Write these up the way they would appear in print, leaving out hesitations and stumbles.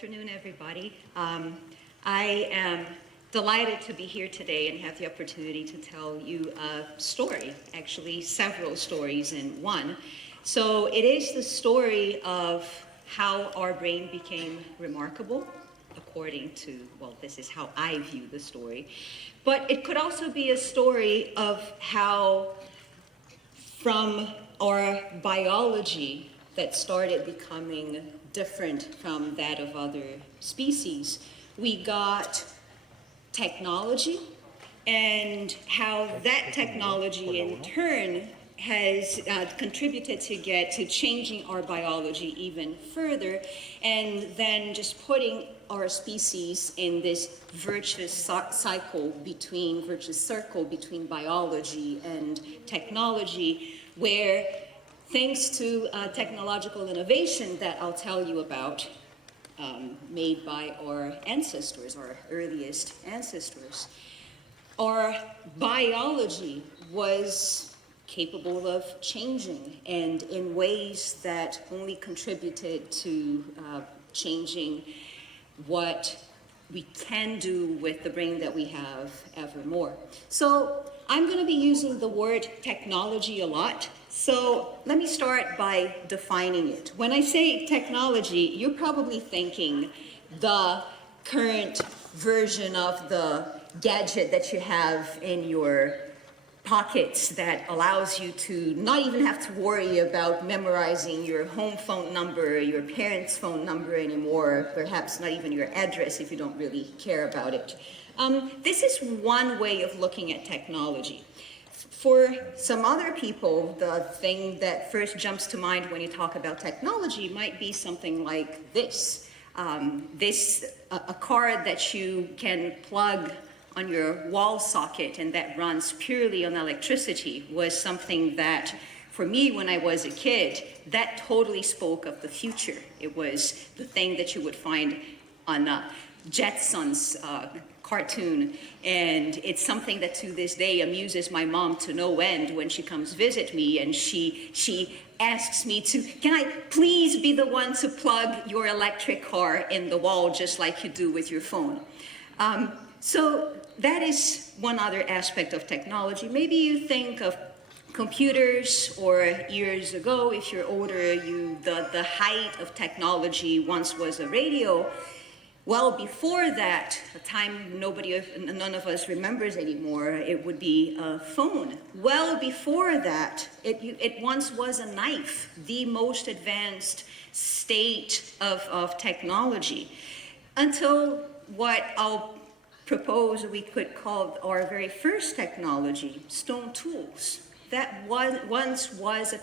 afternoon, everybody. I am delighted to be here today and have the opportunity to tell you a story, actually several stories in one. So it is the story of how our brain became remarkable, according to, well, this is how I view the story. But it could also be a story of how from our biology that started becoming different from that of other species, we got technology, and how that technology in turn has contributed to changing our biology even further, and then just putting our species in this virtuous circle between biology and technology, where thanks to technological innovation that I'll tell you about, made by our ancestors, our earliest ancestors, our biology was capable of changing, and in ways that only contributed to changing what we can do with the brain that we have evermore. So I'm going to be using the word technology a lot. So let me start by defining it. When I say technology, you're probably thinking the current version of the gadget that you have in your pockets that allows you to not even have to worry about memorizing your home phone number, your parents' phone number anymore, perhaps not even your address if you don't really care about it. This is one way of looking at technology. For some other people, the thing that first jumps to mind when you talk about technology might be something like this. A card that you can plug on your wall socket and that runs purely on electricity was something that, for me when I was a kid, that totally spoke of the future. It was the thing that you would find on Jetsons cartoon, and it's something that to this day amuses my mom to no end when she comes visit me, and she asks me to, can I please be the one to plug your electric car in the wall just like you do with your phone? So that is one other aspect of technology. Maybe you think of computers, or years ago, if you're older, the height of technology once was a radio. Well, before that, a time none of us remembers anymore, it would be a phone. Well, before that, it once was a knife, the most advanced state of technology, until what I'll propose we could call our very first technology, stone tools. That once was a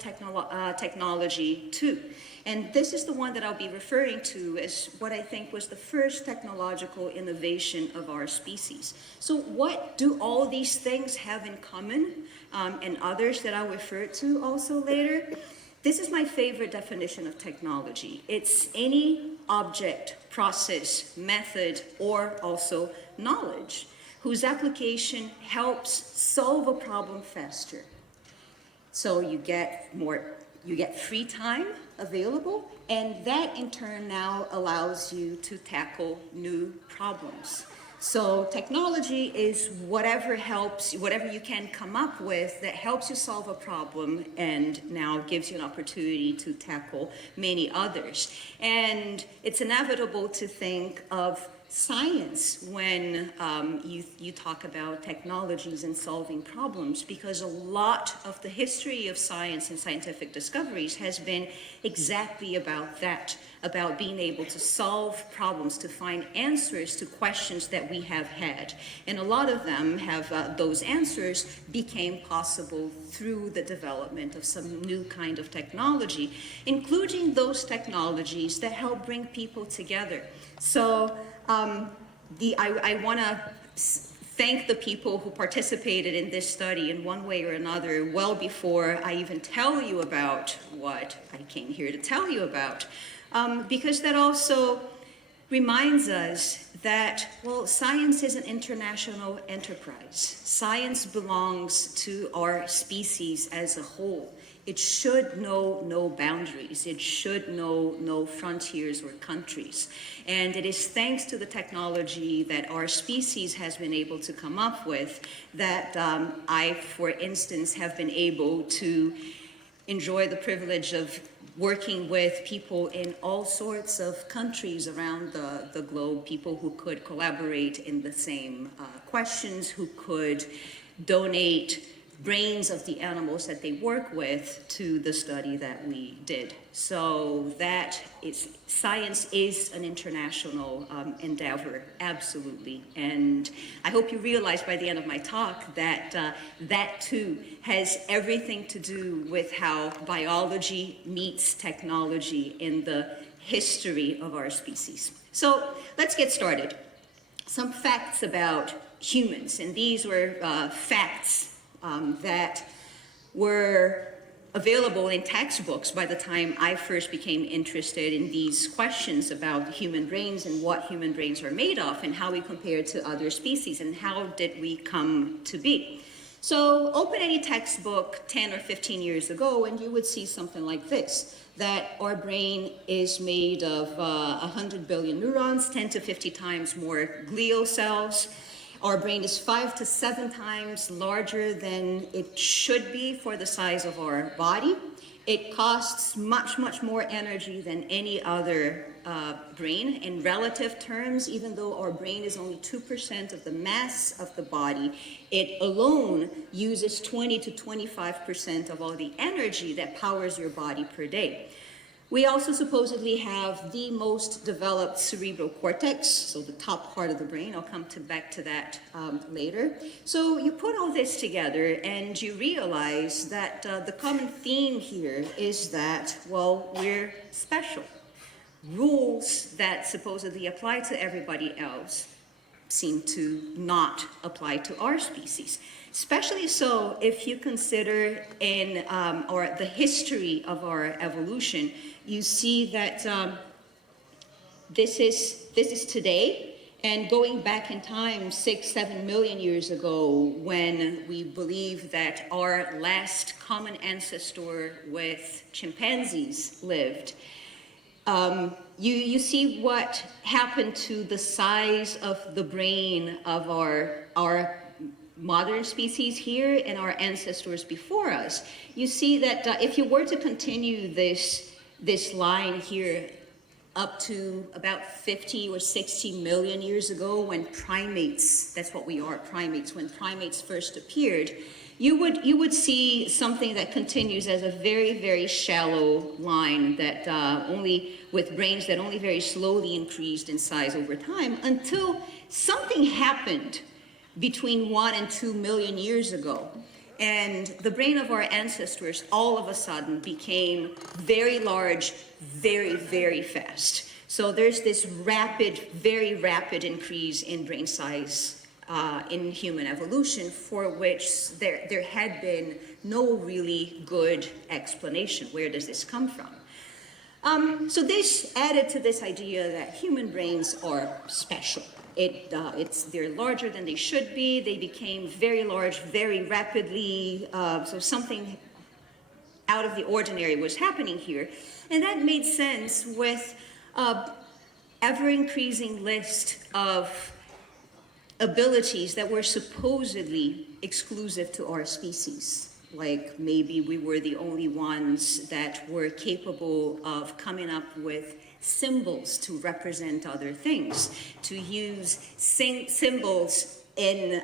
technology too. And this is the one that I'll be referring to as what I think was the first technological innovation of our species. So what do all these things have in common, and others that I'll refer to also later? This is my favorite definition of technology. It's any object, process, method, or also knowledge whose application helps solve a problem faster. So you get free time available, and that in turn now allows you to tackle new problems. So technology is whatever you can come up with that helps you solve a problem and now gives you an opportunity to tackle many others. And it's inevitable to think of science when you talk about technologies and solving problems, because a lot of the history of science and scientific discoveries has been exactly about that, about being able to solve problems, to find answers to questions that we have had. And a lot of them those answers became possible through the development of some new kind of technology, including those technologies that help bring people together. So I want to thank the people who participated in this study in one way or another well before I even tell you about what I came here to tell you about, because that also reminds us that, well, science is an international enterprise. Science belongs to our species as a whole. It should know no boundaries. It should know no frontiers or countries. And it is thanks to the technology that our species has been able to come up with that I, for instance, have been able to enjoy the privilege of working with people in all sorts of countries around the globe, people who could collaborate in the same questions, who could donate brains of the animals that they work with to the study that we did. So that is, science is an international endeavor, absolutely. And I hope you realize by the end of my talk that that too has everything to do with how biology meets technology in the history of our species. So let's get started. Some facts about humans, and these were facts that were available in textbooks by the time I first became interested in these questions about human brains and what human brains are made of and how we compare to other species and how did we come to be. So open any textbook 10 or 15 years ago and you would see something like this, that our brain is made of 100 billion neurons, 10 to 50 times more glial cells. Our brain is 5 to 7 times larger than it should be for the size of our body. It costs much, much more energy than any other brain in relative terms. Even though our brain is only 2% of the mass of the body, it alone uses 20 to 25% of all the energy that powers your body per day. We also supposedly have the most developed cerebral cortex, so the top part of the brain. I'll come back to that later. So you put all this together and you realize that the common theme here is that, well, we're special. Rules that supposedly apply to everybody else seem to not apply to our species. Especially so if you consider in the history of our evolution, you see that this is today, and going back in time 6-7 million years ago, when we believe that our last common ancestor with chimpanzees lived. You see what happened to the size of the brain of our modern species here and our ancestors before us. You see that if you were to continue this line here up to about 50 or 60 million years ago, when primates, that's what we are, primates, when primates first appeared, you would see something that continues as a very, very shallow line that only with brains that only very slowly increased in size over time until something happened between 1 and 2 million years ago. And the brain of our ancestors all of a sudden became very large, very, very fast. So there's this very rapid increase in brain size in human evolution, for which there had been no really good explanation. Where does this come from? So this added to this idea that human brains are special. They're larger than they should be. They became very large very rapidly. So something out of the ordinary was happening here. And that made sense with ever-increasing list of abilities that were supposedly exclusive to our species. Like maybe we were the only ones that were capable of coming up with symbols to represent other things, to use symbols in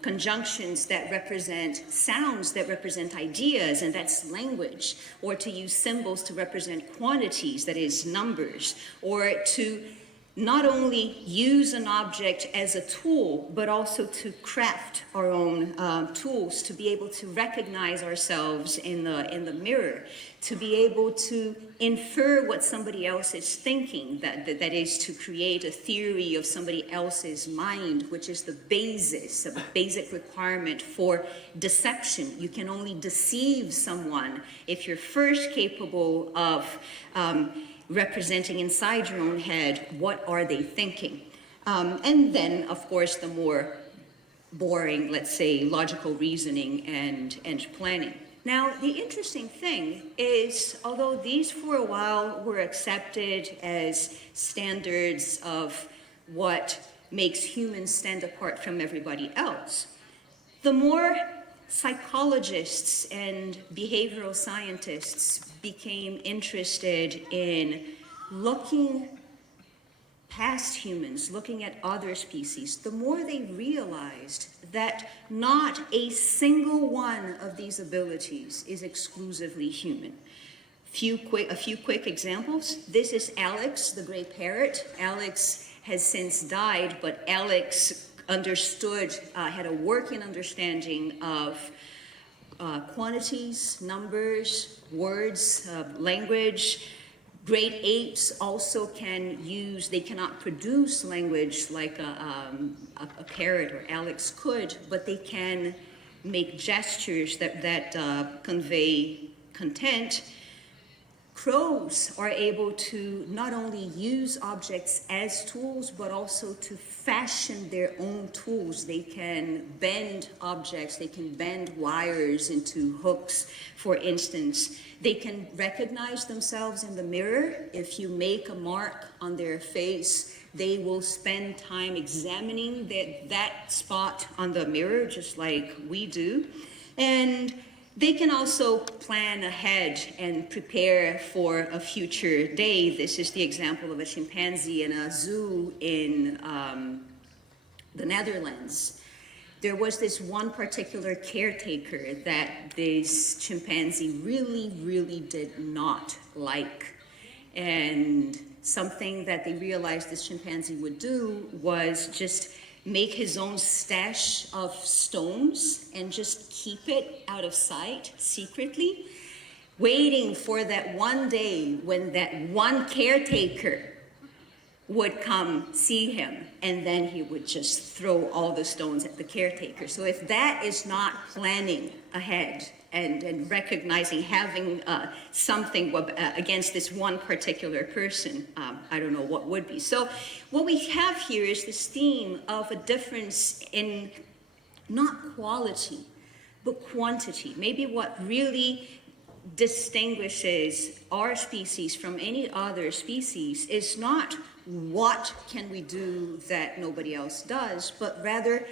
conjunctions that represent sounds that represent ideas, and that's language, or to use symbols to represent quantities, that is numbers, or to not only use an object as a tool, but also to craft our own tools, to be able to recognize ourselves in the mirror, to be able to infer what somebody else is thinking, that is to create a theory of somebody else's mind, which is the basis, a basic requirement for deception. You can only deceive someone if you're first capable of representing inside your own head what are they thinking. And then, of course, the more boring, let's say, logical reasoning and planning. Now, the interesting thing is, although these for a while were accepted as standards of what makes humans stand apart from everybody else, the more psychologists and behavioral scientists became interested in looking past humans, looking at other species, the more they realized that not a single one of these abilities is exclusively human. A few quick examples. This is Alex, the gray parrot. Alex has since died, but Alex understood, had a working understanding of quantities, numbers, words, language. Great apes also can use, they cannot produce language like a parrot or Alex could, but they can make gestures that convey content. Crows are able to not only use objects as tools, but also to fashion their own tools. They can bend objects, they can bend wires into hooks, for instance. They can recognize themselves in the mirror. If you make a mark on their face, they will spend time examining that spot on the mirror, just like we do. And they can also plan ahead and prepare for a future day. This is the example of a chimpanzee in a zoo in the Netherlands. There was this one particular caretaker that this chimpanzee really, really did not like. And something that they realized this chimpanzee would do was just make his own stash of stones and just keep it out of sight secretly, waiting for that one day when that one caretaker would come see him, and then he would just throw all the stones at the caretaker. So if that is not planning ahead and recognizing, having something against this one particular person, I don't know what would be. So what we have here is this theme of a difference in not quality, but quantity. Maybe what really distinguishes our species from any other species is not what can we do that nobody else does, but rather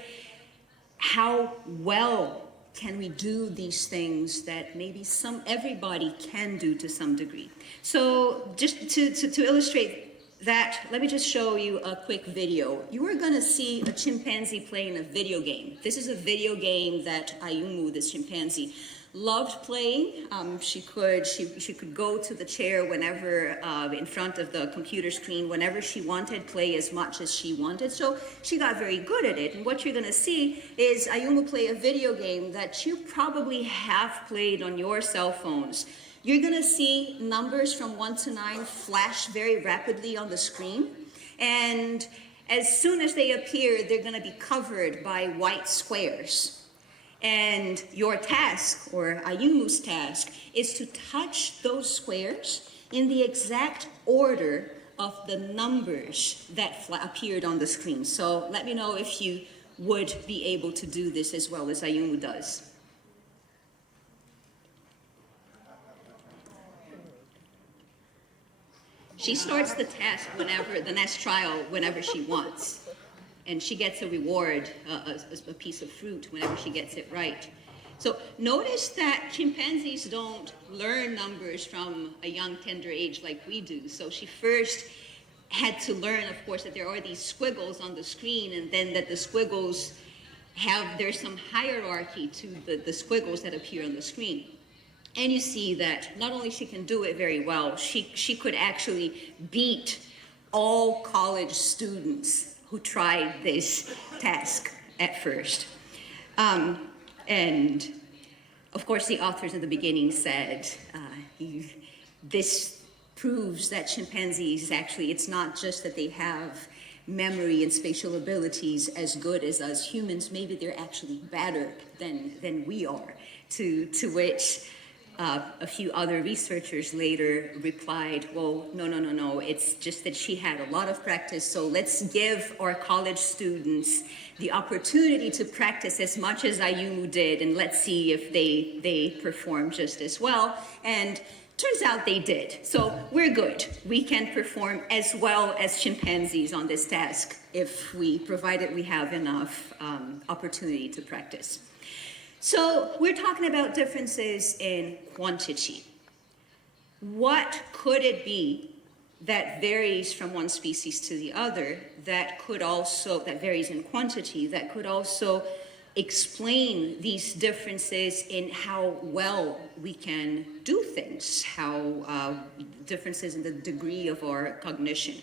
how well can we do these things that maybe everybody can do to some degree. So just to illustrate that, let me just show you a quick video. You are gonna see a chimpanzee playing a video game. This is a video game that Ayumu, this chimpanzee, loved playing. She could go to the chair whenever, in front of the computer screen, whenever she wanted, play as much as she wanted. So she got very good at it. And what you're gonna see is Ayumu play a video game that you probably have played on your cell phones. You're gonna see numbers from 1 to 9 flash very rapidly on the screen. And as soon as they appear, they're gonna be covered by white squares. And your task, or Ayumu's task, is to touch those squares in the exact order of the numbers that appeared on the screen. So let me know if you would be able to do this as well as Ayumu does. She starts the task the next trial, whenever she wants. And she gets a reward, a piece of fruit, whenever she gets it right. So notice that chimpanzees don't learn numbers from a young, tender age like we do. So she first had to learn, of course, that there are these squiggles on the screen, and then that the squiggles there's some hierarchy to the squiggles that appear on the screen. And you see that not only she can do it very well, she could actually beat all college students who tried this task at first. And of course, the authors in the beginning said, this proves that chimpanzees actually, it's not just that they have memory and spatial abilities as good as us humans, maybe they're actually better than we are, to which A few other researchers later replied, well, no, it's just that she had a lot of practice, so let's give our college students the opportunity to practice as much as Ayumu did, and let's see if they perform just as well. And turns out they did. So we're good. We can perform as well as chimpanzees on this task provided we have enough opportunity to practice. So we're talking about differences in quantity. What could it be that varies from one species to the other that varies in quantity, that could also explain these differences in how well we can do things, how differences in the degree of our cognition?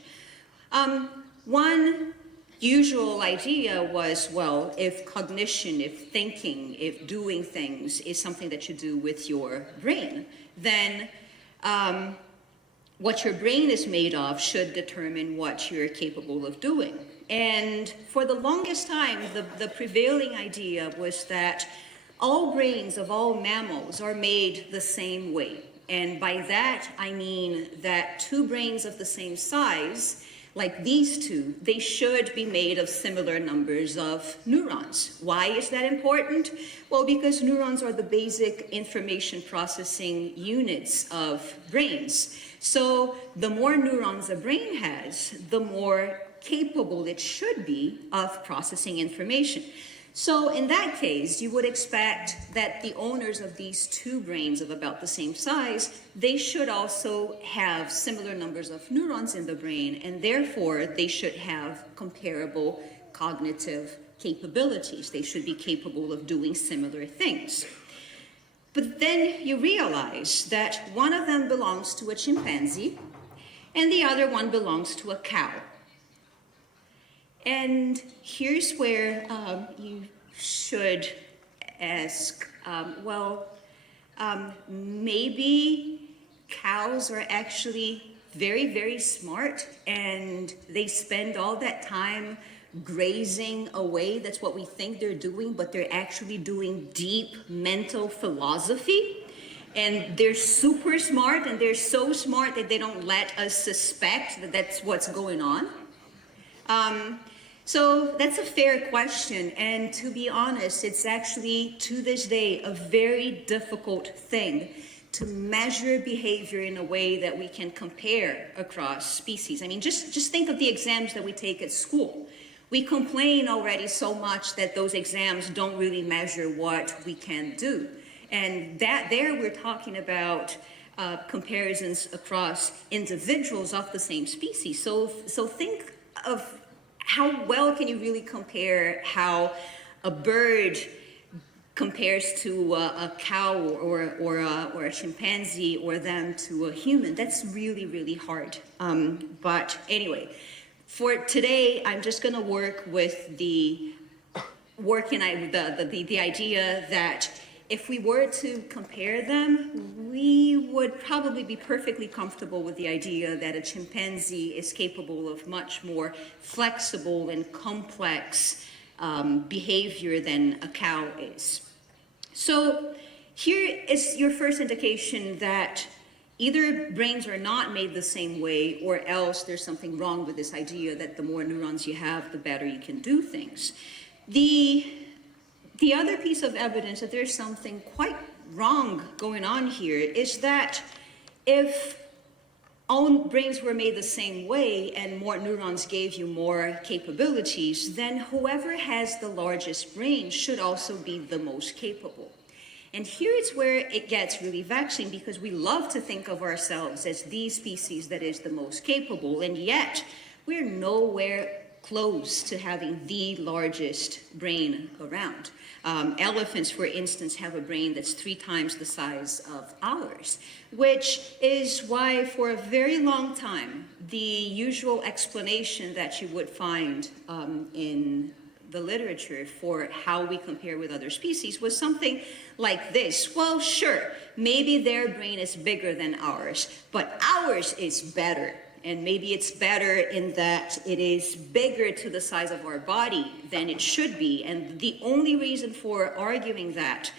One usual idea was, well, if cognition, if thinking, if doing things is something that you do with your brain, then what your brain is made of should determine what you're capable of doing. And for the longest time, the prevailing idea was that all brains of all mammals are made the same way. And by that, I mean that two brains of the same size, like these two, they should be made of similar numbers of neurons. Why is that important? Well, because neurons are the basic information processing units of brains. So the more neurons a brain has, the more capable it should be of processing information. So in that case, you would expect that the owners of these two brains of about the same size, they should also have similar numbers of neurons in the brain, and therefore they should have comparable cognitive capabilities. They should be capable of doing similar things. But then you realize that one of them belongs to a chimpanzee and the other one belongs to a cow. And here's where you should ask, maybe cows are actually very, very smart and they spend all that time grazing away. That's what we think they're doing, but they're actually doing deep mental philosophy. And they're super smart, and they're so smart that they don't let us suspect that that's what's going on. So that's a fair question, and to be honest, it's actually, to this day, a very difficult thing to measure behavior in a way that we can compare across species. I mean, just think of the exams that we take at school. We complain already so much that those exams don't really measure what we can do. And there we're talking about comparisons across individuals of the same species. So think of how well can you really compare how a bird compares to a cow or a chimpanzee, or them to a human. That's really, really hard. But anyway, for today, I'm just going to work with the idea that if we were to compare them, we would probably be perfectly comfortable with the idea that a chimpanzee is capable of much more flexible and complex behavior than a cow is. So here is your first indication that either brains are not made the same way, or else there's something wrong with this idea that the more neurons you have, the better you can do things. The other piece of evidence that there's something quite wrong going on here is that if all brains were made the same way and more neurons gave you more capabilities, then whoever has the largest brain should also be the most capable. And here is where it gets really vexing, because we love to think of ourselves as the species that is the most capable, and yet we're nowhere close to having the largest brain around. Elephants, for instance, have a brain that's 3 times the size of ours, which is why for a very long time, the usual explanation that you would find in the literature for how we compare with other species was something like this. Well, sure, maybe their brain is bigger than ours, but ours is better. And maybe it's better in that it is bigger to the size of our body than it should be. And the only reason for arguing that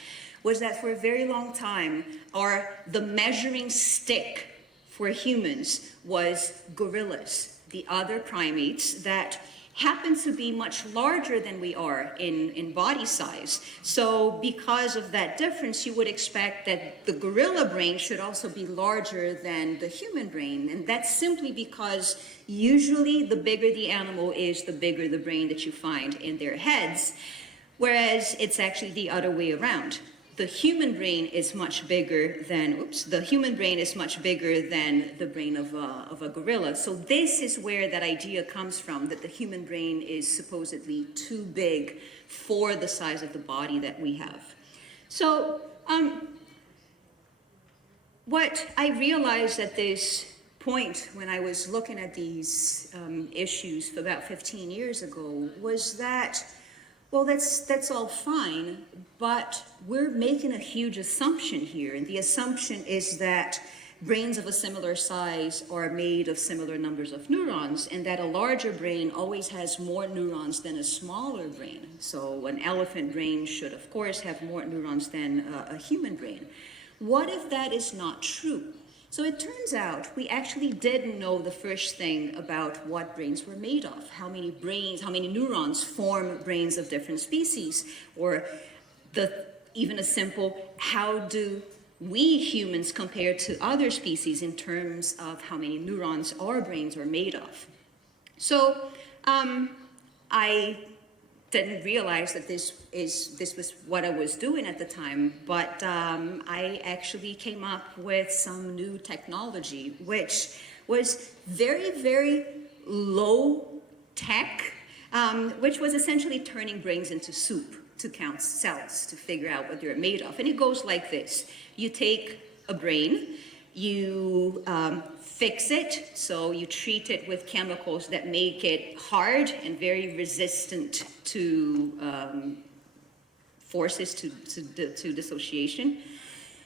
was that for a very long time, the measuring stick for humans was gorillas, the other primates that happen to be much larger than we are in body size. So because of that difference, you would expect that the gorilla brain should also be larger than the human brain. And that's simply because usually the bigger the animal is, the bigger the brain that you find in their heads, whereas it's actually the other way around. The human brain is much bigger than, the human brain is much bigger than the brain of a gorilla. So this is where that idea comes from, that the human brain is supposedly too big for the size of the body that we have. So what I realized at this point when I was looking at these issues for about 15 years ago was that, well, that's all fine, but we're making a huge assumption here, and the assumption is that brains of a similar size are made of similar numbers of neurons, and that a larger brain always has more neurons than a smaller brain. So an elephant brain should, of course, have more neurons than a human brain. What if that is not true? So it turns out we actually didn't know the first thing about what brains were made of, how many neurons form brains of different species, or even a simple, how do we humans compare to other species in terms of how many neurons our brains are made of. So I didn't realize that this was what I was doing at the time, but I actually came up with some new technology, which was very, very low tech, which was essentially turning brains into soup to count cells to figure out what they're made of. And it goes like this. You take a brain, you fix it, so you treat it with chemicals that make it hard and very resistant to forces, to dissociation.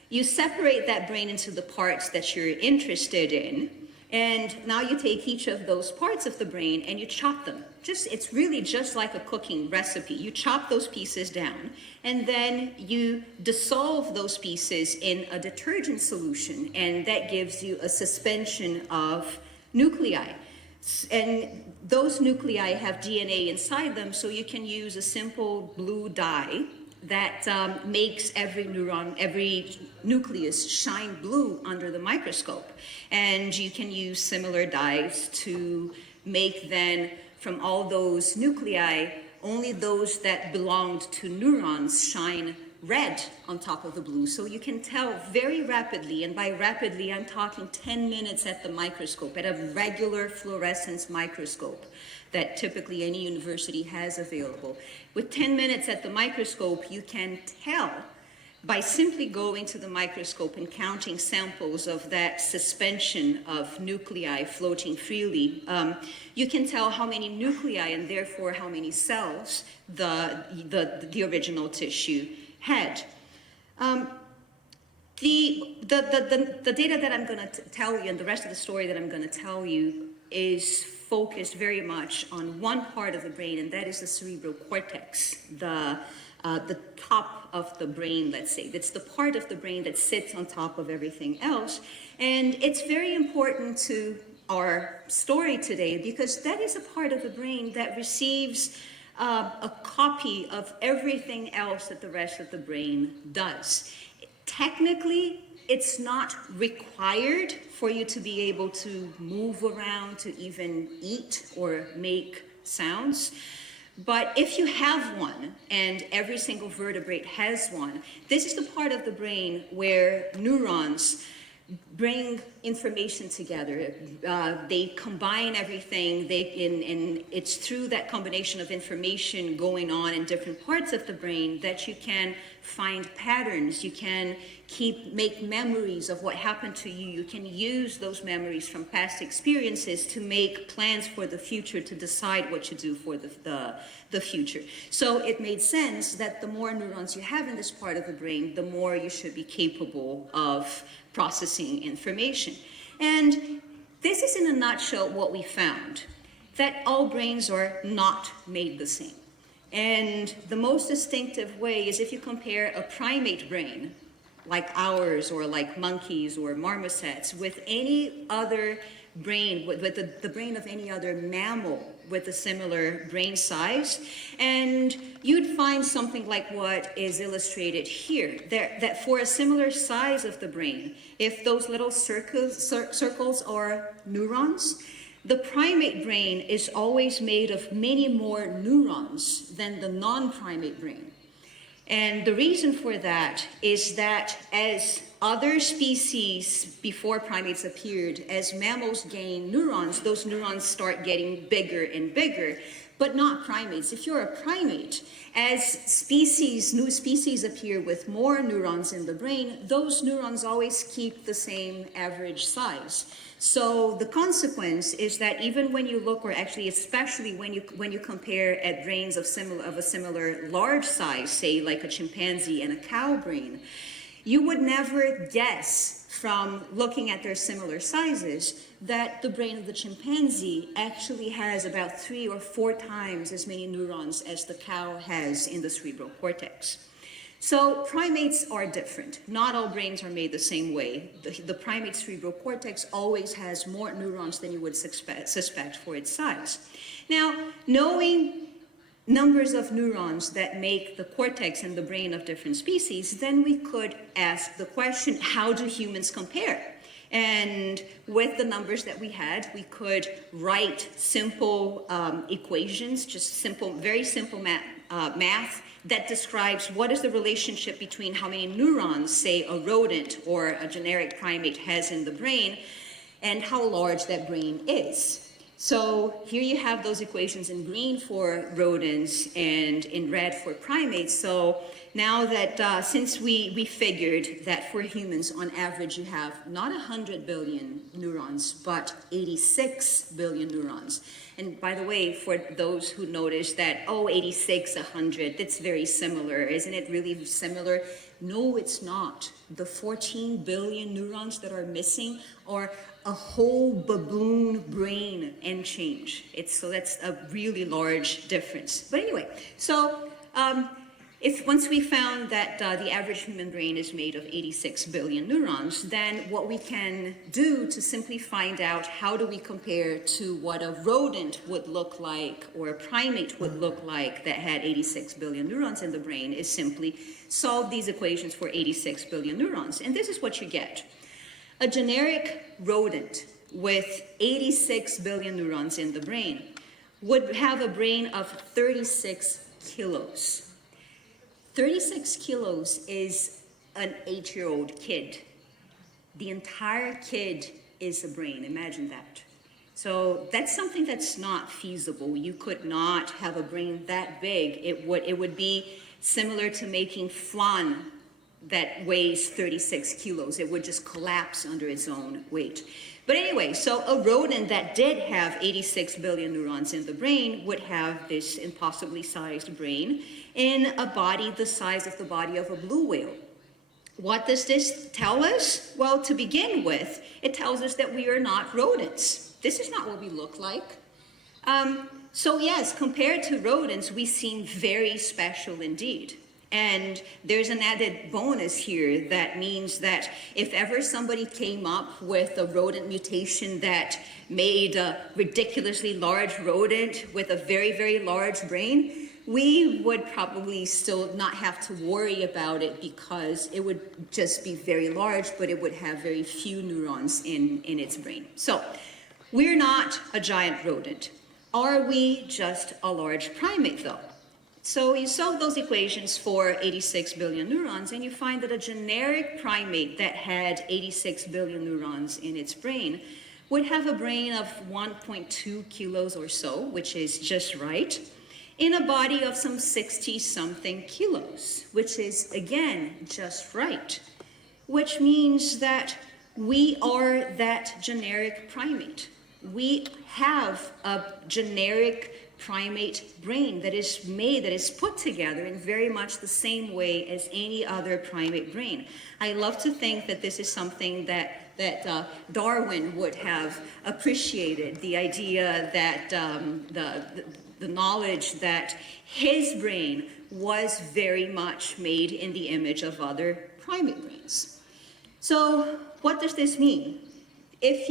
You separate that brain into the parts that you're interested in, and now you take each of those parts of the brain and you chop them. It's really just like a cooking recipe. You chop those pieces down, and then you dissolve those pieces in a detergent solution, and that gives you a suspension of nuclei. And those nuclei have DNA inside them, so you can use a simple blue dye that makes every neuron, every nucleus shine blue under the microscope. And you can use similar dyes to make then, from all those nuclei, only those that belonged to neurons shine red on top of the blue. So you can tell very rapidly, and by rapidly I'm talking 10 minutes at the microscope, at a regular fluorescence microscope that typically any university has available. With 10 minutes at the microscope, you can tell by simply going to the microscope and counting samples of that suspension of nuclei floating freely, you can tell how many nuclei and therefore how many cells the original tissue had. The data that I'm going to tell you, and the rest of the story that I'm going to tell you, is focused very much on one part of the brain, and that is the cerebral cortex, the top of the brain, let's say. That's the part of the brain that sits on top of everything else. And it's very important to our story today because that is a part of the brain that receives a copy of everything else that the rest of the brain does. Technically, it's not required for you to be able to move around, to even eat or make sounds. But if you have one, and every single vertebrate has one, this is the part of the brain where neurons bring information together. They combine everything, and it's through that combination of information going on in different parts of the brain that you can find patterns, you can make memories of what happened to you, you can use those memories from past experiences to make plans for the future, to decide what you do for the future. So it made sense that the more neurons you have in this part of the brain, the more you should be capable of processing information. And this is in a nutshell what we found, that all brains are not made the same. And the most distinctive way is if you compare a primate brain, like ours or like monkeys or marmosets, with any other brain, with the brain of any other mammal with a similar brain size, and you'd find something like what is illustrated here, that for a similar size of the brain, if those little circles are neurons, the primate brain is always made of many more neurons than the non-primate brain. And the reason for that is that as other species before primates appeared, as mammals gain neurons, those neurons start getting bigger and bigger, but not primates. If you're a primate, as new species appear with more neurons in the brain, those neurons always keep the same average size. So the consequence is that even when you look, or actually especially when you compare at brains of a similar large size, say like a chimpanzee and a cow brain, you would never guess from looking at their similar sizes that the brain of the chimpanzee actually has about 3 or 4 times as many neurons as the cow has in the cerebral cortex. So primates are different. Not all brains are made the same way. The primate cerebral cortex always has more neurons than you would suspect for its size. Now, knowing numbers of neurons that make the cortex and the brain of different species, then we could ask the question, how do humans compare? And with the numbers that we had, we could write simple equations, just very simple math that describes what is the relationship between how many neurons, say, a rodent or a generic primate has in the brain, and how large that brain is. So here you have those equations in green for rodents and in red for primates. So now that since we figured that for humans, on average, you have not 100 billion neurons, but 86 billion neurons. And by the way, for those who notice that, 86, 100, that's very similar. Isn't it really similar? No, it's not. The 14 billion neurons that are missing are a whole baboon brain and change. So that's a really large difference. But anyway, so once we found that the average human brain is made of 86 billion neurons, then what we can do to simply find out how do we compare to what a rodent would look like or a primate would look like that had 86 billion neurons in the brain is simply solve these equations for 86 billion neurons. And this is what you get. A generic rodent with 86 billion neurons in the brain would have a brain of 36 kilos. 36 kilos is an 8-year-old kid. The entire kid is a brain, imagine that. So that's something that's not feasible. You could not have a brain that big. It would be similar to making flan that weighs 36 kilos. It would just collapse under its own weight. But anyway, so a rodent that did have 86 billion neurons in the brain would have this impossibly sized brain in a body the size of the body of a blue whale. What does this tell us? Well, to begin with, it tells us that we are not rodents. This is not what we look like. So yes, compared to rodents, we seem very special indeed. And there's an added bonus here that means that if ever somebody came up with a rodent mutation that made a ridiculously large rodent with a very, very large brain, we would probably still not have to worry about it because it would just be very large, but it would have very few neurons in its brain. So we're not a giant rodent. Are we just a large primate though? So you solve those equations for 86 billion neurons, and you find that a generic primate that had 86 billion neurons in its brain would have a brain of 1.2 kilos or so, which is just right, in a body of some 60-something kilos, which is, again, just right, which means that we are that generic primate. We have a generic primate brain that is put together in very much the same way as any other primate brain. I love to think that this is something that Darwin would have appreciated, the idea that the knowledge that his brain was very much made in the image of other primate brains. So what does this mean? That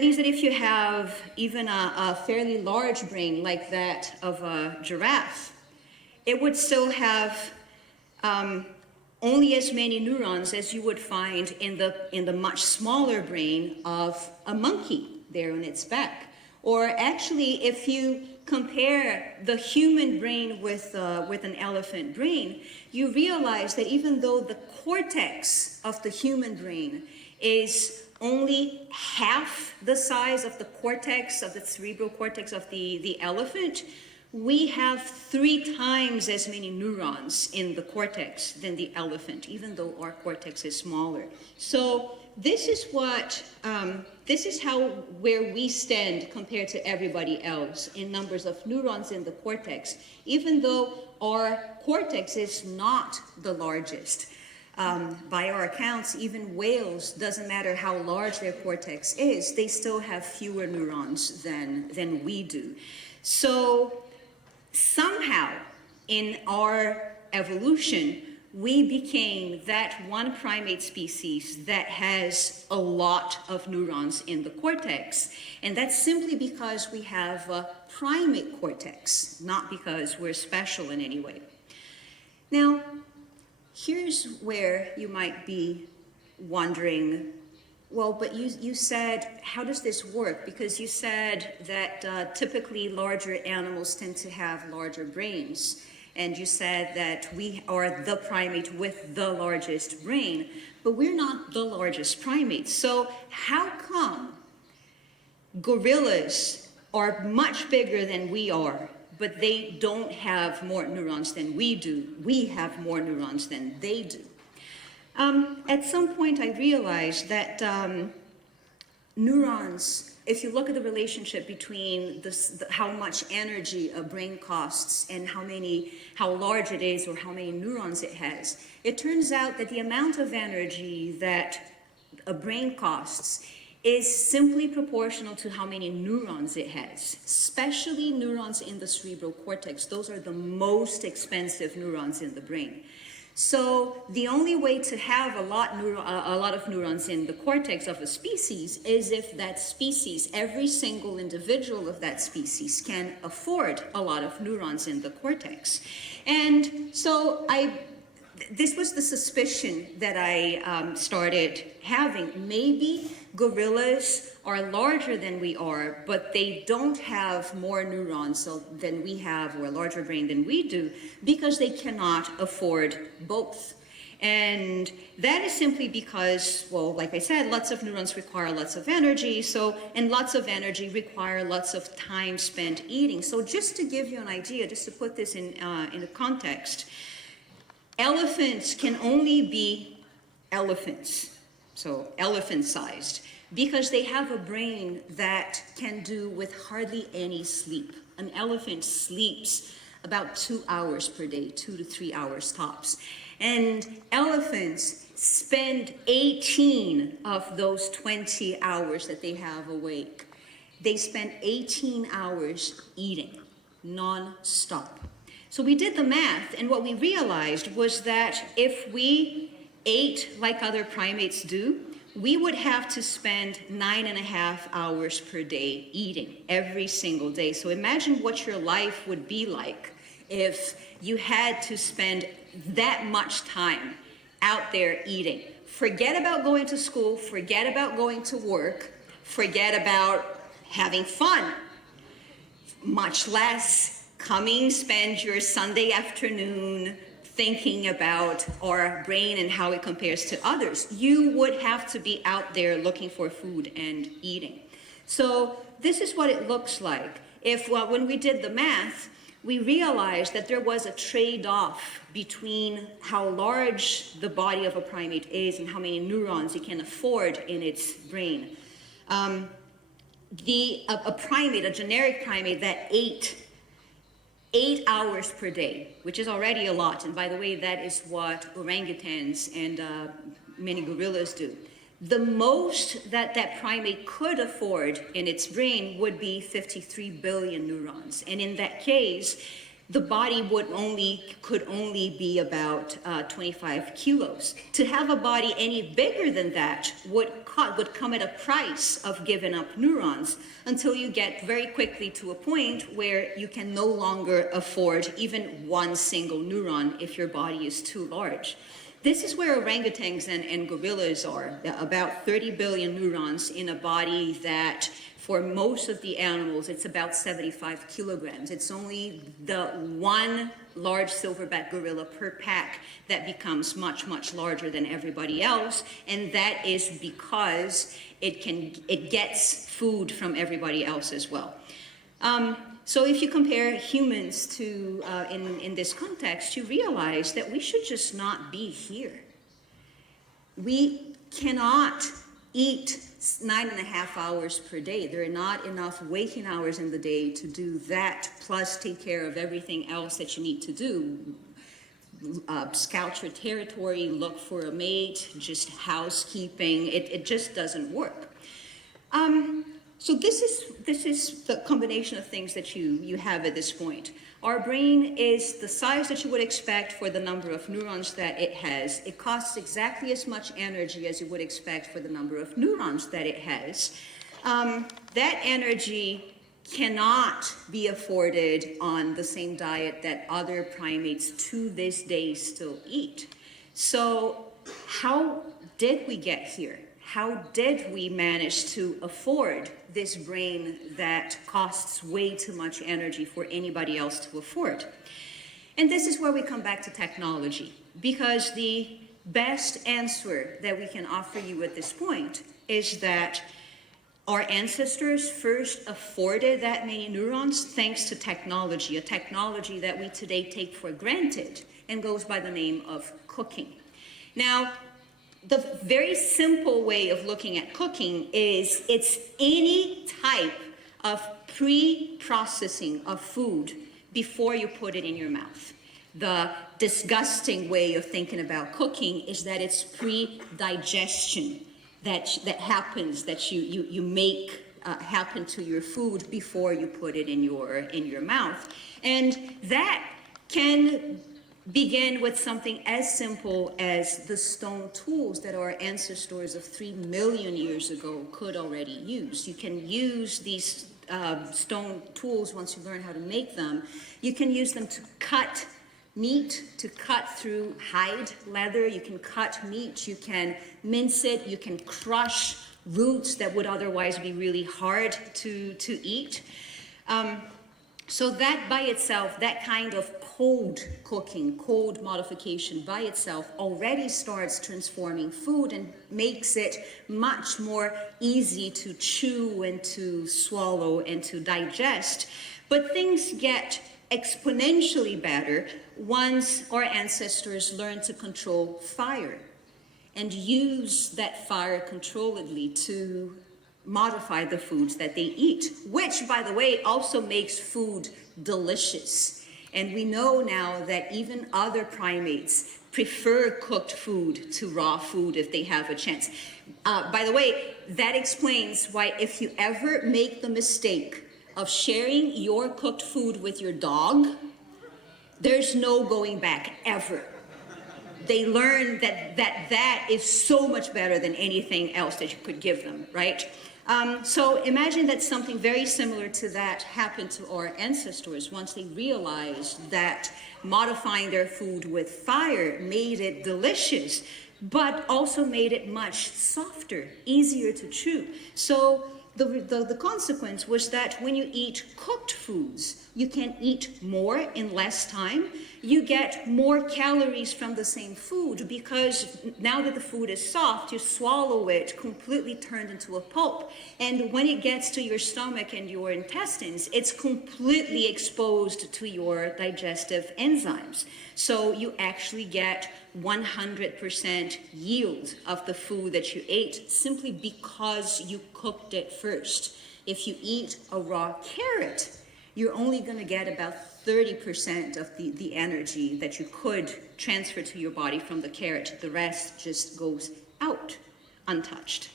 means that if you have even a fairly large brain like that of a giraffe, it would still have only as many neurons as you would find in the much smaller brain of a monkey there on its back. Or actually, if you compare the human brain with an elephant brain, you realize that even though the cortex of the human brain is only half the size of the cortex, of the cerebral cortex of the elephant, we have 3 times as many neurons in the cortex than the elephant, even though our cortex is smaller. So this is where we stand compared to everybody else in numbers of neurons in the cortex, even though our cortex is not the largest. By our accounts, even whales, doesn't matter how large their cortex is, they still have fewer neurons than we do. So somehow in our evolution, we became that one primate species that has a lot of neurons in the cortex. And that's simply because we have a primate cortex, not because we're special in any way. Now, here's where you might be wondering, well, but you said, how does this work? Because you said that typically larger animals tend to have larger brains. And you said that we are the primate with the largest brain, but we're not the largest primate. So how come gorillas are much bigger than we are, but they don't have more neurons than we do? We have more neurons than they do. At some point I realized that neurons, if you look at the relationship between how much energy a brain costs and how large it is or how many neurons it has, it turns out that the amount of energy that a brain costs is simply proportional to how many neurons it has, especially neurons in the cerebral cortex. Those are the most expensive neurons in the brain. So the only way to have a lot of neurons in the cortex of a species is if that species, every single individual of that species, can afford a lot of neurons in the cortex. And so this was the suspicion that I started having. Maybe gorillas are larger than we are, but they don't have more neurons than we have, or a larger brain than we do, because they cannot afford both. And that is simply because, well, like I said, lots of neurons require lots of energy, and lots of energy require lots of time spent eating. So just to give you an idea, just to put this in a context, elephants can only be elephants, so elephant-sized, because they have a brain that can do with hardly any sleep. An elephant sleeps about 2 hours per day, 2 to 3 hours tops. And elephants spend 18 of those 20 hours that they have awake. They spend 18 hours eating, non-stop. So we did the math, and what we realized was that if we ate like other primates do, we would have to spend 9.5 hours per day eating every single day. So imagine what your life would be like if you had to spend that much time out there eating. Forget about going to school, forget about going to work, forget about having fun, much less spend your Sunday afternoon thinking about our brain and how it compares to others. You would have to be out there looking for food and eating. So this is what it looks like. When we did the math, we realized that there was a trade-off between how large the body of a primate is and how many neurons it can afford in its brain. A generic primate that ate 8 hours per day, which is already a lot. And by the way, that is what orangutans and many gorillas do. The most that that primate could afford in its brain would be 53 billion neurons. And in that case, the body could only be about 25 kilos. To have a body any bigger than that would come at a price of giving up neurons, until you get very quickly to a point where you can no longer afford even one single neuron if your body is too large. This is where orangutans and gorillas are, about 30 billion neurons in a body that, for most of the animals, it's about 75 kilograms. It's only the one large silverback gorilla per pack that becomes much, much larger than everybody else, and that is because it gets food from everybody else as well. So if you compare humans to, in this context, you realize that we should just not be here. We cannot eat 9.5 hours per day. There are not enough waking hours in the day to do that, plus take care of everything else that you need to do. Scout your territory, look for a mate, just housekeeping. It just doesn't work. So this is the combination of things that you have at this point. Our brain is the size that you would expect for the number of neurons that it has. It costs exactly as much energy as you would expect for the number of neurons that it has. That energy cannot be afforded on the same diet that other primates to this day still eat. So how did we get here? How did we manage to afford this brain that costs way too much energy for anybody else to afford? And this is where we come back to technology, because the best answer that we can offer you at this point is that our ancestors first afforded that many neurons thanks to technology, a technology that we today take for granted and goes by the name of cooking. Now, the very simple way of looking at cooking is it's any type of pre-processing of food before you put it in your mouth. The disgusting way of thinking about cooking is that it's pre-digestion that happens, that you make happen to your food before you put it in your mouth. And that can begin with something as simple as the stone tools that our ancestors of 3 million years ago could already use. You can use these stone tools once you learn how to make them. You can use them to cut meat, to cut through hide, leather. You can cut meat, you can mince it, you can crush roots that would otherwise be really hard to eat. So that by itself, that kind of cold cooking, cold modification by itself already starts transforming food and makes it much more easy to chew and to swallow and to digest. But things get exponentially better once our ancestors learned to control fire and use that fire controlledly to modify the foods that they eat, which, by the way, also makes food delicious. And we know now that even other primates prefer cooked food to raw food if they have a chance. By the way, that explains why if you ever make the mistake of sharing your cooked food with your dog, there's no going back ever. They learn that is so much better than anything else that you could give them, right? So imagine that something very similar to that happened to our ancestors once they realized that modifying their food with fire made it delicious, but also made it much softer, easier to chew. So the consequence was that when you eat cooked foods, you can eat more in less time. You get more calories from the same food because now that the food is soft, you swallow it completely turned into a pulp. And when it gets to your stomach and your intestines, it's completely exposed to your digestive enzymes. So you actually get 100% yield of the food that you ate simply because you cooked it first. If you eat a raw carrot, you're only going to get about 30% of the energy that you could transfer to your body from the carrot. The rest just goes out. untouched.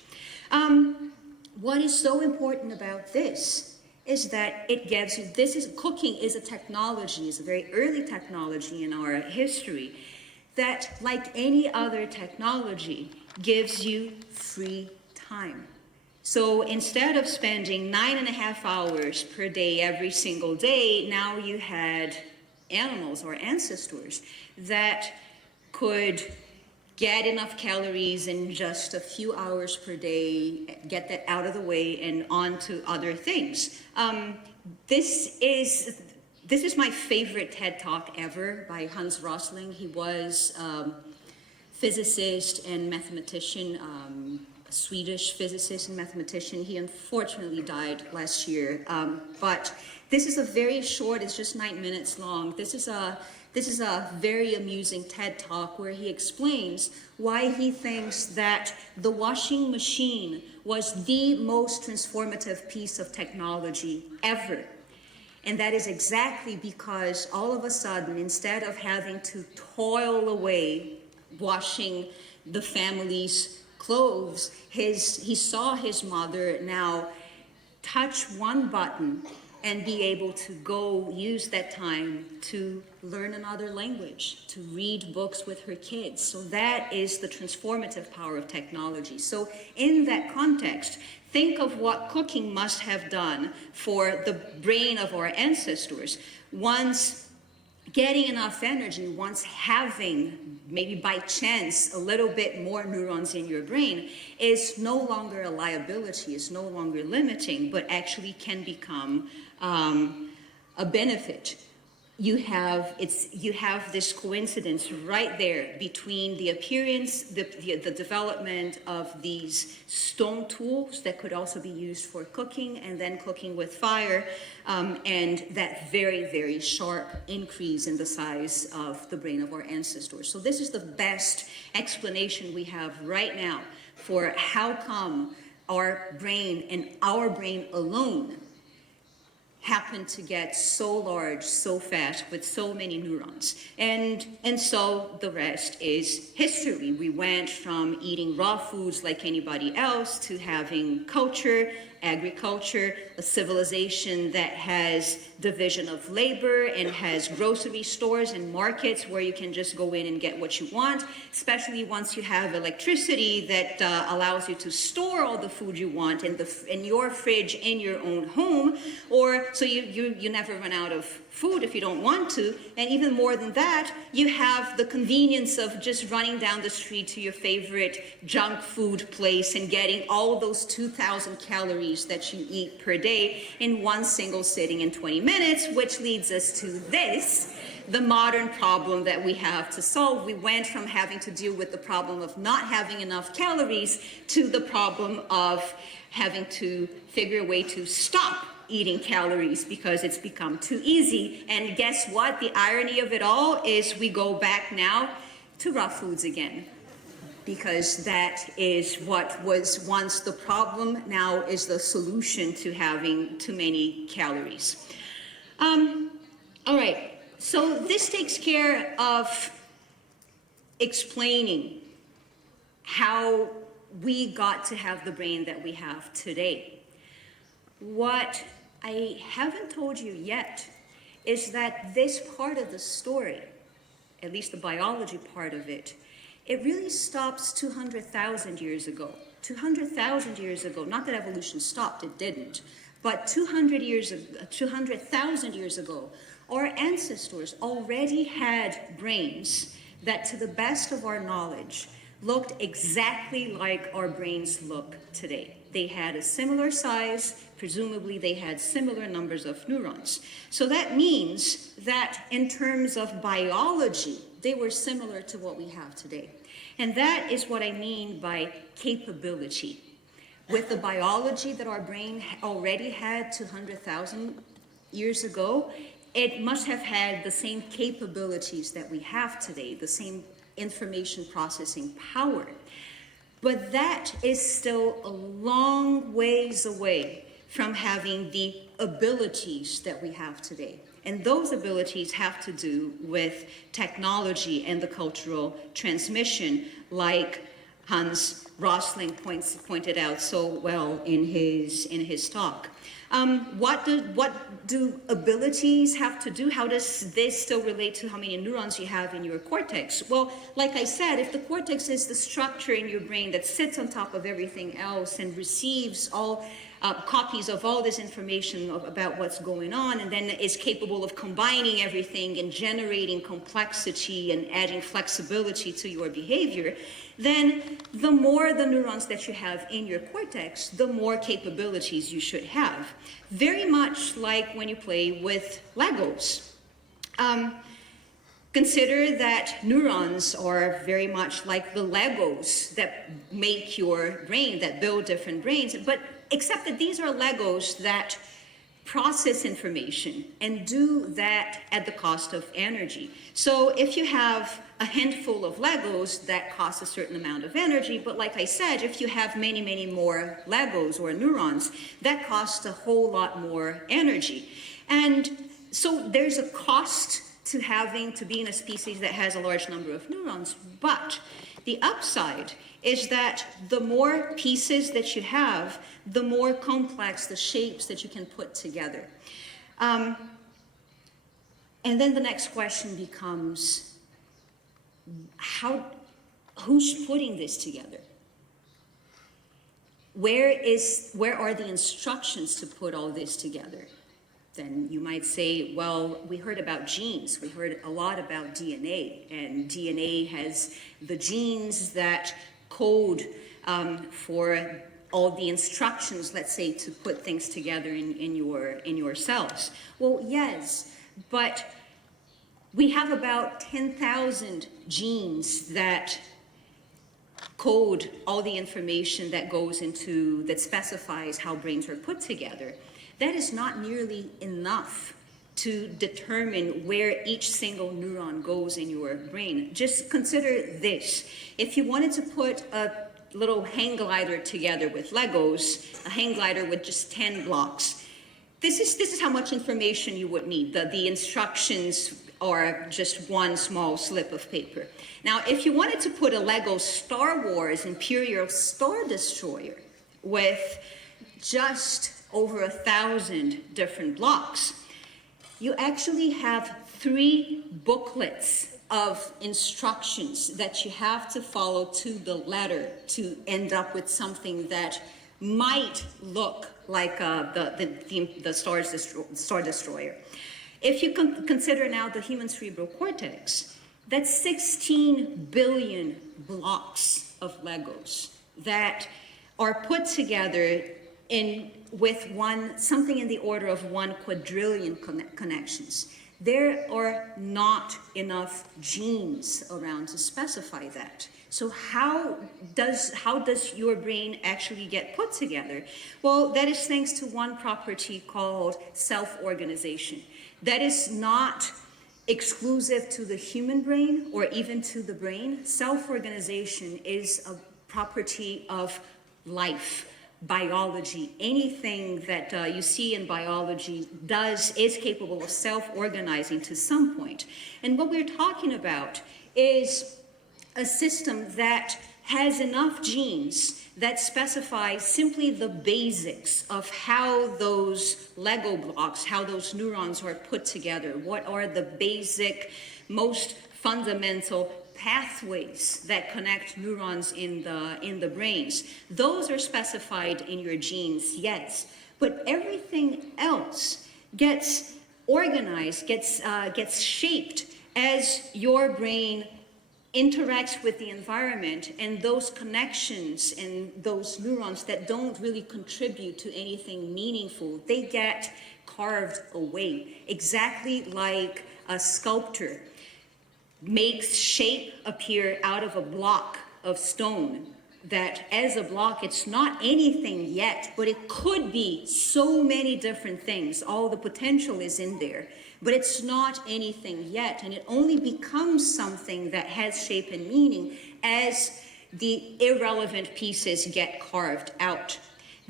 What is so important about this is that it gives you, cooking is a technology, is a very early technology in our history that, like any other technology, gives you free time. So instead of spending 9.5 hours per day every single day, now you had animals or ancestors that could get enough calories in just a few hours per day, get that out of the way and on to other things. This is my favorite TED Talk ever by Hans Rosling. He was physicist and mathematician, a Swedish physicist and mathematician. He unfortunately died last year. But this is a very short, it's just 9 minutes long. This is a very amusing TED Talk where he explains why he thinks that the washing machine was the most transformative piece of technology ever. And that is exactly because all of a sudden, instead of having to toil away washing the family's clothes, he saw his mother now touch one button and be able to go use that time to learn another language, to read books with her kids. So that is the transformative power of technology. So in that context, think of what cooking must have done for the brain of our ancestors. Once getting enough energy, once having, maybe by chance, a little bit more neurons in your brain is no longer a liability, is no longer limiting, but actually can become a benefit. You have this coincidence right there between the appearance, the development of these stone tools that could also be used for cooking and then cooking with fire, and that very, very sharp increase in the size of the brain of our ancestors. So this is the best explanation we have right now for how come our brain and our brain alone happened to get so large, so fast, with so many neurons. And so the rest is history. We went from eating raw foods like anybody else to having culture, agriculture, a civilization that has division of labor and has grocery stores and markets where you can just go in and get what you want, especially once you have electricity that allows you to store all the food you want in your fridge in your own home, or so you never run out of food if you don't want to. And even more than that, you have the convenience of just running down the street to your favorite junk food place and getting all those 2,000 calories that you eat per day in one single sitting in 20 minutes, which leads us to this, the modern problem that we have to solve. We went from having to deal with the problem of not having enough calories to the problem of having to figure a way to stop eating calories because it's become too easy. And guess what? The irony of it all is we go back now to raw foods again, because that is what was once the problem, now is the solution to having too many calories. All right, so this takes care of explaining how we got to have the brain that we have today. What I haven't told you yet is that this part of the story, at least the biology part of it, it really stops 200,000 years ago. 200,000 years ago, not that evolution stopped, it didn't, but 200,000 years ago, our ancestors already had brains that, to the best of our knowledge, looked exactly like our brains look today. They had a similar size, presumably they had similar numbers of neurons. So that means that in terms of biology, they were similar to what we have today. And that is what I mean by capability. With the biology that our brain already had 200,000 years ago, it must have had the same capabilities that we have today, the same information processing power. But that is still a long ways away from having the abilities that we have today. And those abilities have to do with technology and the cultural transmission, like Hans Rosling pointed out so well in his talk. What do abilities have to do? How does this still relate to how many neurons you have in your cortex? Well, like I said, if the cortex is the structure in your brain that sits on top of everything else and receives all copies of all this information about what's going on, and then is capable of combining everything and generating complexity and adding flexibility to your behavior, then the more the neurons that you have in your cortex, the more capabilities you should have. Very much like when you play with Legos. Consider that neurons are very much like the Legos that make your brain, that build different brains, but except that these are Legos that process information and do that at the cost of energy. So if you have a handful of Legos, that costs a certain amount of energy, but like I said, if you have many, many more Legos or neurons, that costs a whole lot more energy. And so there's a cost to being a species that has a large number of neurons, but the upside is that the more pieces that you have, the more complex the shapes that you can put together. And then the next question becomes, who's putting this together? Where are the instructions to put all this together? Then you might say, well, we heard about genes. We heard a lot about DNA, and DNA has the genes that code for all the instructions, let's say, to put things together in your cells. Well, yes, but we have about 10,000 genes that code all the information that specifies how brains are put together. That is not nearly enough to determine where each single neuron goes in your brain. Just consider this. If you wanted to put a little hang glider together with Legos, a hang glider with just 10 blocks, this is how much information you would need. The instructions are just one small slip of paper. Now, if you wanted to put a Lego Star Wars Imperial Star Destroyer with just over 1,000 different blocks, you actually have 3 booklets of instructions that you have to follow to the letter to end up with something that might look like the Star Destroyer. If you consider now the human cerebral cortex, that's 16 billion blocks of Legos that are put together with something in the order of 1 quadrillion connections. There are not enough genes around to specify that. So how does your brain actually get put together? Well, that is thanks to one property called self-organization. That is not exclusive to the human brain or even to the brain. Self-organization is a property of life. Biology, anything that you see in biology is capable of self-organizing to some point. And what we're talking about is a system that has enough genes that specify simply the basics of how those Lego blocks, how those neurons are put together, what are the basic, most fundamental pathways that connect neurons in the brains. Those are specified in your genes, yes, but everything else gets organized, gets shaped as your brain interacts with the environment, and those connections and those neurons that don't really contribute to anything meaningful, they get carved away, exactly like a sculptor makes shape appear out of a block of stone, that as a block it's not anything yet, but it could be so many different things. All the potential is in there, but it's not anything yet, and it only becomes something that has shape and meaning as the irrelevant pieces get carved out.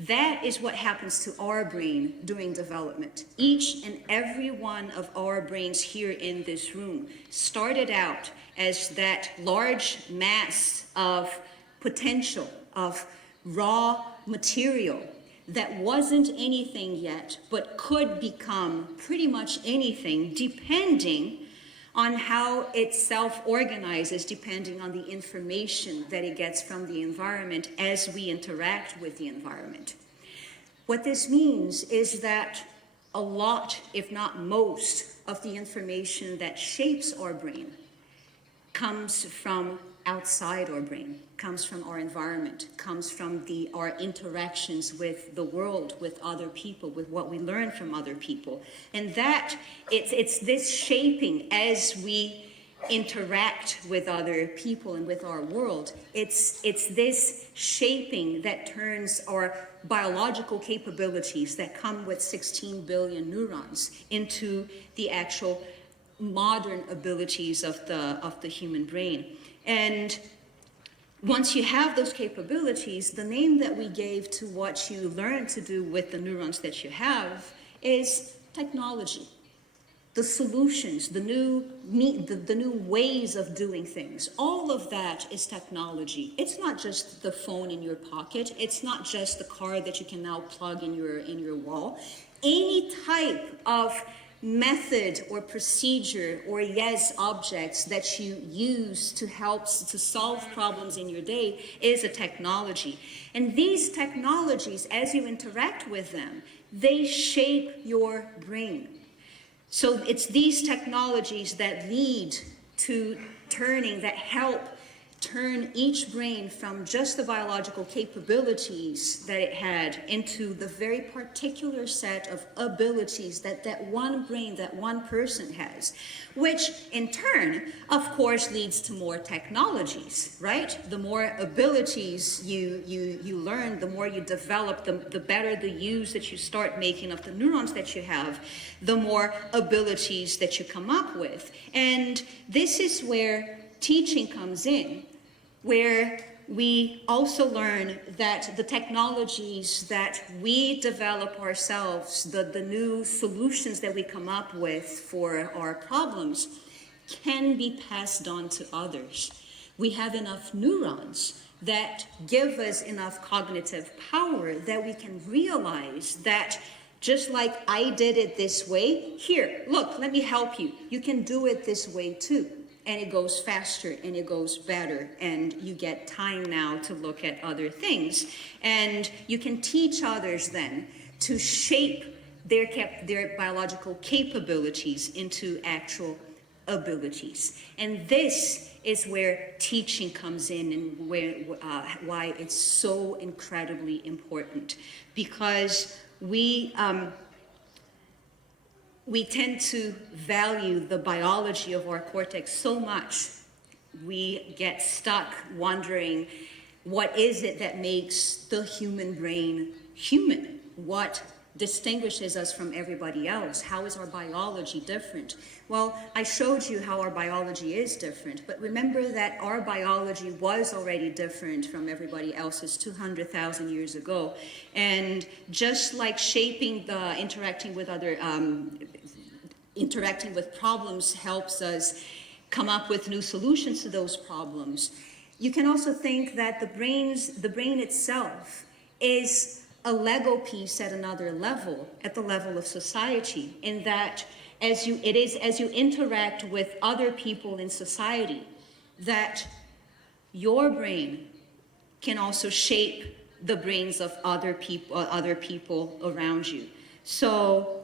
That is what happens to our brain during development. Each and every one of our brains here in this room started out as that large mass of potential of raw material that wasn't anything yet, but could become pretty much anything, depending on how it self-organizes, depending on the information that it gets from the environment as we interact with the environment. What this means is that a lot, if not most, of the information that shapes our brain comes from outside our brain, comes from our environment, comes from our interactions with the world, with other people, with what we learn from other people. And that, it's this shaping as we interact with other people and with our world. It's this shaping that turns our biological capabilities that come with 16 billion neurons into the actual modern abilities of the human brain. And once you have those capabilities, the name that we gave to what you learn to do with the neurons that you have is technology. The solutions, the new ways of doing things, all of that is technology. It's not just the phone in your pocket. It's not just the car that you can now plug in your wall. Any type of method or procedure or objects that you use to help to solve problems in your day is a technology. And these technologies, as you interact with them, they shape your brain. So it's these technologies that lead to that help turn each brain from just the biological capabilities that it had into the very particular set of abilities that one brain, that one person has, which in turn, of course, leads to more technologies, right? The more abilities you learn, the more you develop, the better the use that you start making of the neurons that you have, the more abilities that you come up with. And this is where teaching comes in, where we also learn that the technologies that we develop ourselves, the new solutions that we come up with for our problems, can be passed on to others. We have enough neurons that give us enough cognitive power that we can realize that just like I did it this way, here, look, let me help you. You can do it this way too. And it goes faster and it goes better, and you get time now to look at other things. And you can teach others then to shape their biological capabilities into actual abilities. And this is where teaching comes in, and why it's so incredibly important, because we tend to value the biology of our cortex so much. We get stuck wondering, what is it that makes the human brain human? What distinguishes us from everybody else? How is our biology different? Well, I showed you how our biology is different, but remember that our biology was already different from everybody else's 200,000 years ago. And just like shaping interacting with problems helps us come up with new solutions to those problems, you can also think that the brain itself is a Lego piece at another level, at the level of society, in that as you interact with other people in society, that your brain can also shape the brains of other people around you. So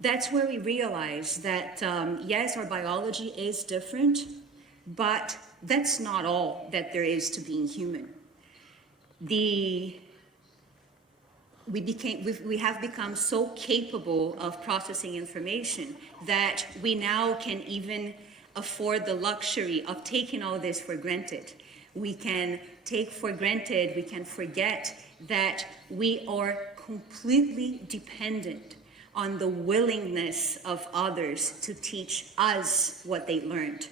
that's where we realize that, yes, our biology is different, but that's not all that there is to being human. We have become so capable of processing information that we now can even afford the luxury of taking all this for granted. We can take for granted, we can forget that we are completely dependent on the willingness of others to teach us what they learned.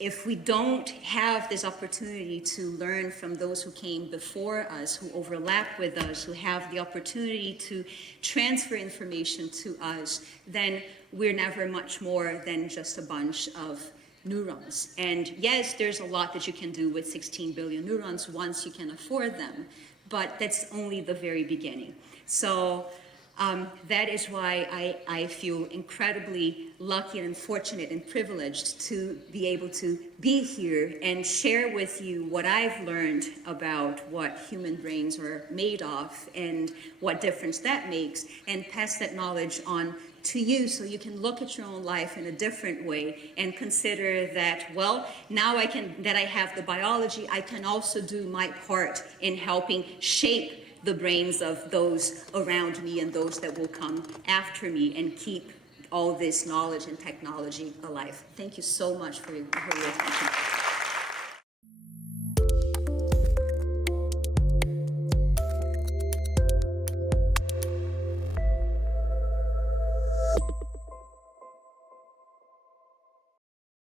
If we don't have this opportunity to learn from those who came before us, who overlap with us, who have the opportunity to transfer information to us, then we're never much more than just a bunch of neurons. And yes, there's a lot that you can do with 16 billion neurons once you can afford them, but that's only the very beginning. So that is why I feel incredibly lucky and fortunate and privileged to be able to be here and share with you what I've learned about what human brains are made of and what difference that makes, and pass that knowledge on to you so you can look at your own life in a different way and consider that, well, now that I have the biology, I can also do my part in helping shape the brains of those around me and those that will come after me, and keep all this knowledge and technology alive. Thank you so much for your attention.